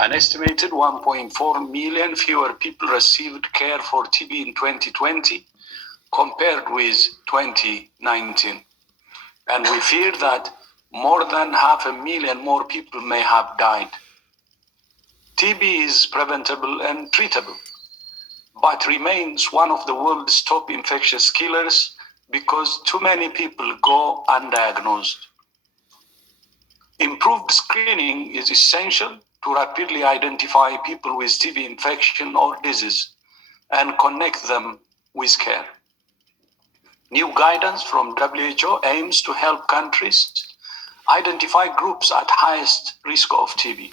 An estimated 1.4 million fewer people received care for TB in 2020 compared with 2019. And we fear that more than 500,000 more people may have died. TB is preventable and treatable, but remains one of the world's top infectious killers because too many people go undiagnosed. Improved screening is essential to rapidly identify people with TB infection or disease and connect them with care. New guidance from WHO aims to help countries identify groups at highest risk of TB,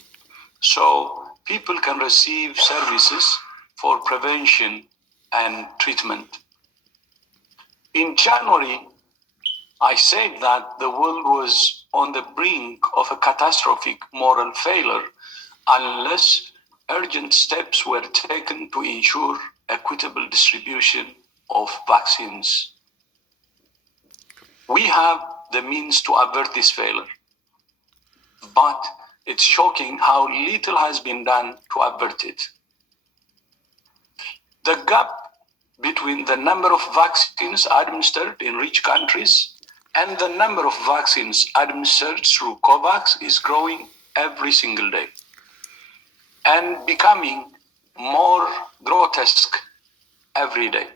so people can receive services for prevention and treatment. In January, I said that the world was on the brink of a catastrophic moral failure unless urgent steps were taken to ensure equitable distribution of vaccines. We have the means to avert this failure, but it's shocking how little has been done to avert it. The gap between the number of vaccines administered in rich countries and the number of vaccines administered through COVAX is growing every single day and becoming more grotesque every day.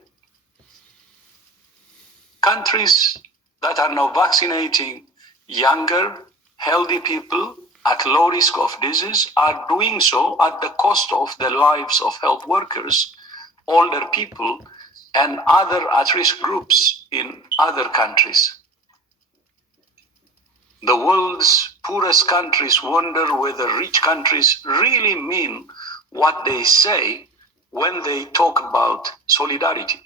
Countries that are now vaccinating younger, healthy people at low risk of disease are doing so at the cost of the lives of health workers, older people, and other at-risk groups in other countries. The world's poorest countries wonder whether rich countries really mean what they say when they talk about solidarity.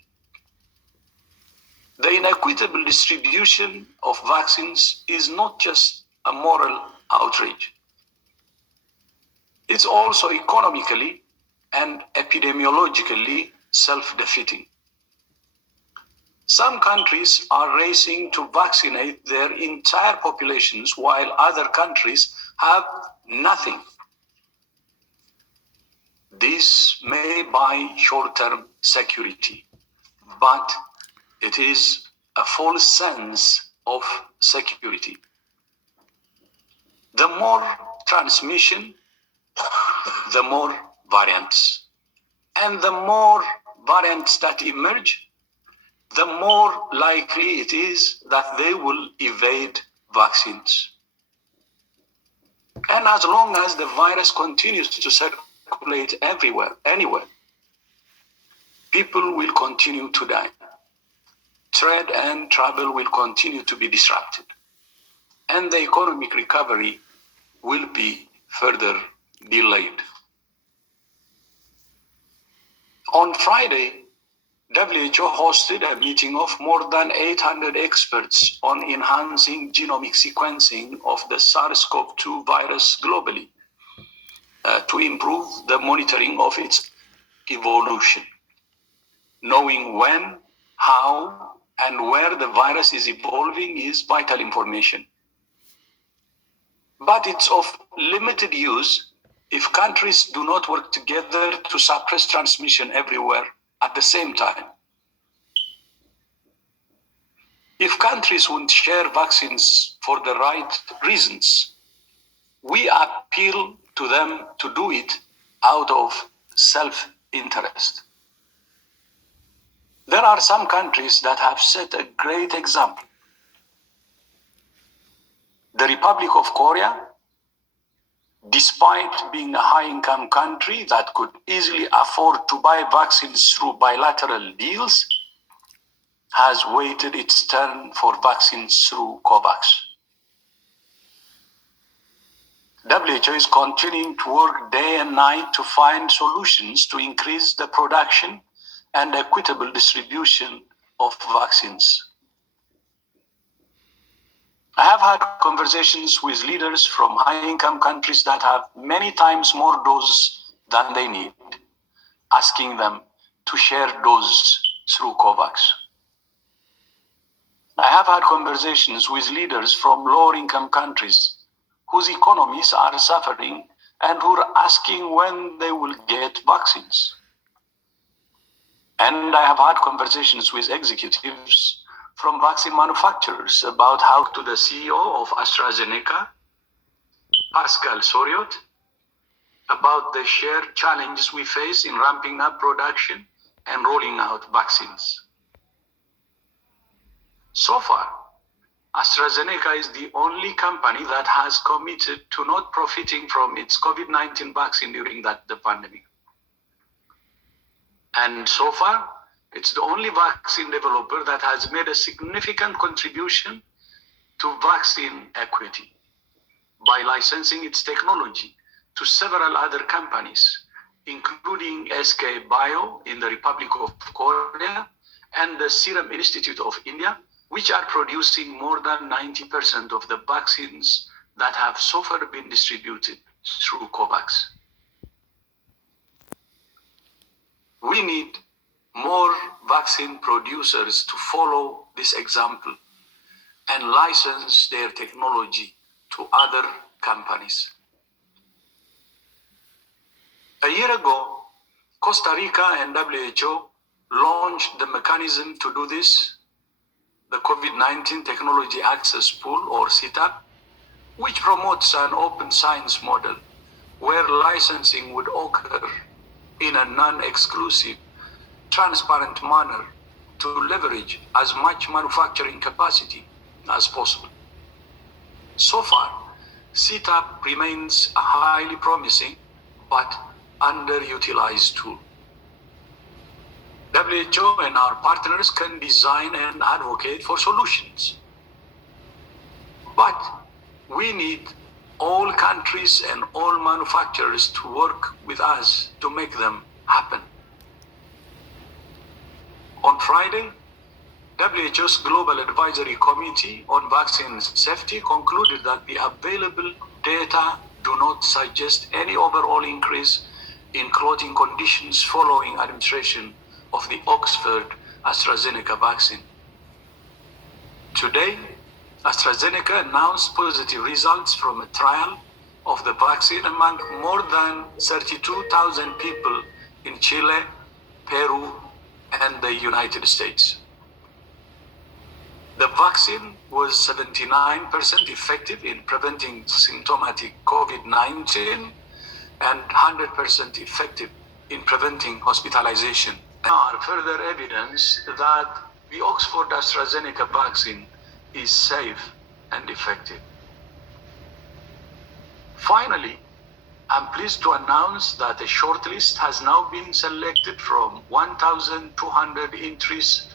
The inequitable distribution of vaccines is not just a moral outrage. It's also economically and epidemiologically self-defeating. Some countries are racing to vaccinate their entire populations while other countries have nothing. This may buy short-term security, but it is a false sense of security. The more transmission, the more variants. And the more variants that emerge, the more likely it is that they will evade vaccines. And as long as the virus continues to circulate everywhere, anywhere, people will continue to die. Trade and travel will continue to be disrupted, and the economic recovery will be further delayed. On Friday, WHO hosted a meeting of more than 800 experts on enhancing genomic sequencing of the SARS-CoV-2 virus globally to improve the monitoring of its evolution. Knowing when, how, and where the virus is evolving is vital information. But it's of limited use if countries do not work together to suppress transmission everywhere at the same time. If countries won't share vaccines for the right reasons, we appeal to them to do it out of self-interest. There are some countries that have set a great example. The Republic of Korea, despite being a high-income country that could easily afford to buy vaccines through bilateral deals, has waited its turn for vaccines through COVAX. WHO is continuing to work day and night to find solutions to increase the production and equitable distribution of vaccines. I have had conversations with leaders from high-income countries that have many times more doses than they need, asking them to share doses through COVAX. I have had conversations with leaders from lower-income countries whose economies are suffering and who are asking when they will get vaccines. And I have had conversations with executives from vaccine manufacturers about how to the CEO of AstraZeneca, Pascal Soriot, about the shared challenges we face in ramping up production and rolling out vaccines. So far, AstraZeneca is the only company that has committed to not profiting from its COVID-19 vaccine during the pandemic. And so far, it's the only vaccine developer that has made a significant contribution to vaccine equity by licensing its technology to several other companies, including SK Bio in the Republic of Korea and the Serum Institute of India, which are producing more than 90% of the vaccines that have so far been distributed through COVAX. We need more vaccine producers to follow this example and license their technology to other companies. A year ago, Costa Rica and WHO launched the mechanism to do this, the COVID-19 Technology Access Pool, or CTAP, which promotes an open science model where licensing would occur in a non-exclusive, transparent manner to leverage as much manufacturing capacity as possible. So far, CTAP remains a highly promising but underutilized tool. WHO and our partners can design and advocate for solutions. But we need all countries and all manufacturers to work with us to make them happen. On Friday, WHO's Global Advisory Committee on Vaccine Safety concluded that the available data do not suggest any overall increase in clotting conditions following administration of the Oxford AstraZeneca vaccine. Today, AstraZeneca announced positive results from a trial of the vaccine among more than 32,000 people in Chile, Peru, and the United States. The vaccine was 79% effective in preventing symptomatic COVID-19 and 100% effective in preventing hospitalization. There are further evidence that the Oxford AstraZeneca vaccine is safe and effective. Finally, I'm pleased to announce that a shortlist has now been selected from 1,200 entries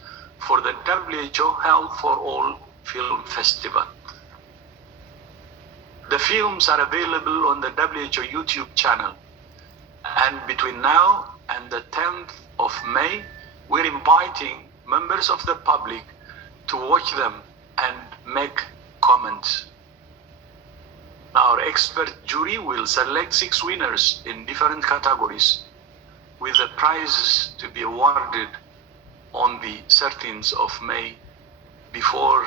for the WHO Health for All Film Festival. The films are available on the WHO YouTube channel, and between now and the 10th of May, we're inviting members of the public to watch them and make comments. Our expert jury will select 6 winners in different categories, with the prizes to be awarded on the 13th of May before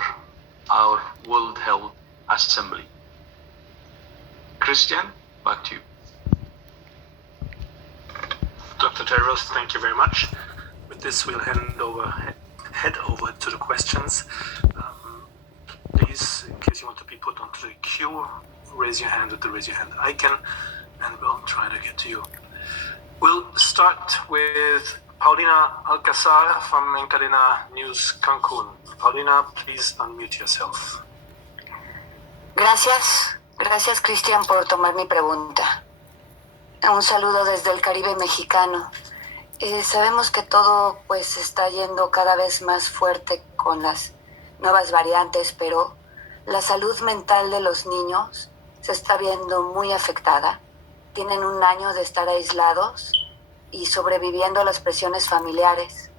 our World Health Assembly. Christian, back to you. Dr. Tedros, thank you very much. With this, we'll head over to the questions. Please, in case you want to be put onto the queue, raise your hand with the raise your hand icon, and we'll try to get to you. We'll start with Paulina Alcazar from Encadena News Cancun. Paulina, please unmute yourself. Gracias Cristian por tomar mi pregunta. Un saludo desde el Caribe mexicano. Sabemos que todo pues está yendo cada vez más fuerte con las nuevas variantes, pero la salud mental de los niños se está viendo muy afectada. Tienen 1 año de estar aislados y sobreviviendo a las presiones familiares.